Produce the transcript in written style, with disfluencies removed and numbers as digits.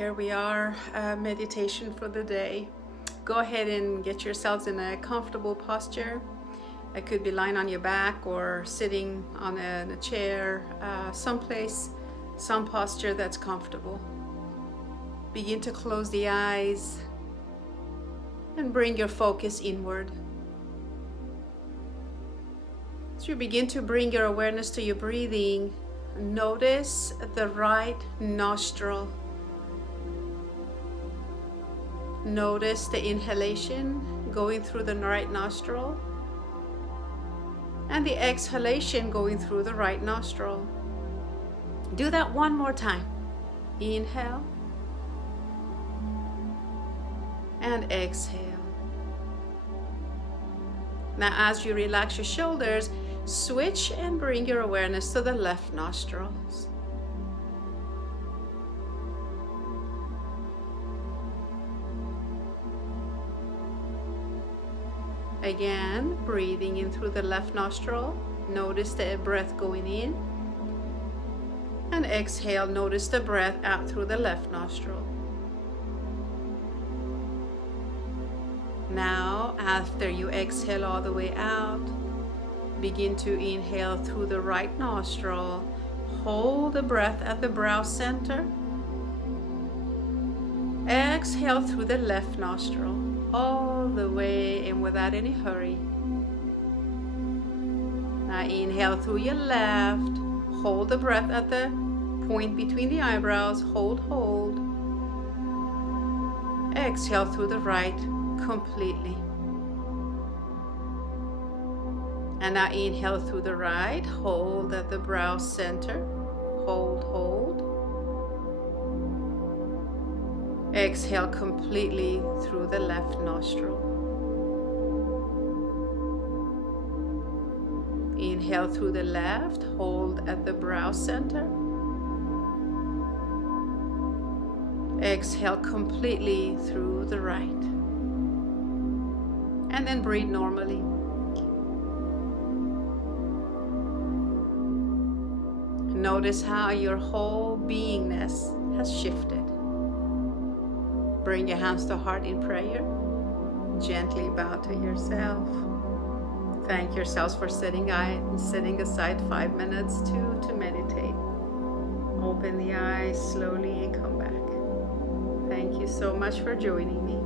Here we are, meditation for the day. Go ahead and get yourselves in a comfortable posture. It could be lying on your back or sitting on a chair, some posture that's comfortable. Begin to close the eyes and bring your focus inward. As you begin to bring your awareness to your breathing, notice the right nostril. Notice the inhalation going through the right nostril and the exhalation going through the right nostril. Do that one more time. Inhale and exhale. Now, as you relax your shoulders, switch and bring your awareness to the left nostrils. Again, breathing in through the left nostril. Notice the breath going in. And exhale, notice the breath out through the left nostril. Now, after you exhale all the way out, begin to inhale through the right nostril. Hold the breath at the brow center. Exhale through the left nostril, all the way and without any hurry. Now inhale through your left. Hold the breath at the point between the eyebrows. Hold. Exhale through the right completely. And now inhale through the right. Hold at the brow center. Hold. Exhale completely through the left nostril. Inhale through the left, hold at the brow center. Exhale completely through the right. And then breathe normally. Notice how your whole beingness has shifted. Bring your hands to heart in prayer. Gently bow to yourself. Thank yourselves for setting aside 5 minutes to meditate. Open the eyes slowly and come back. Thank you so much for joining me.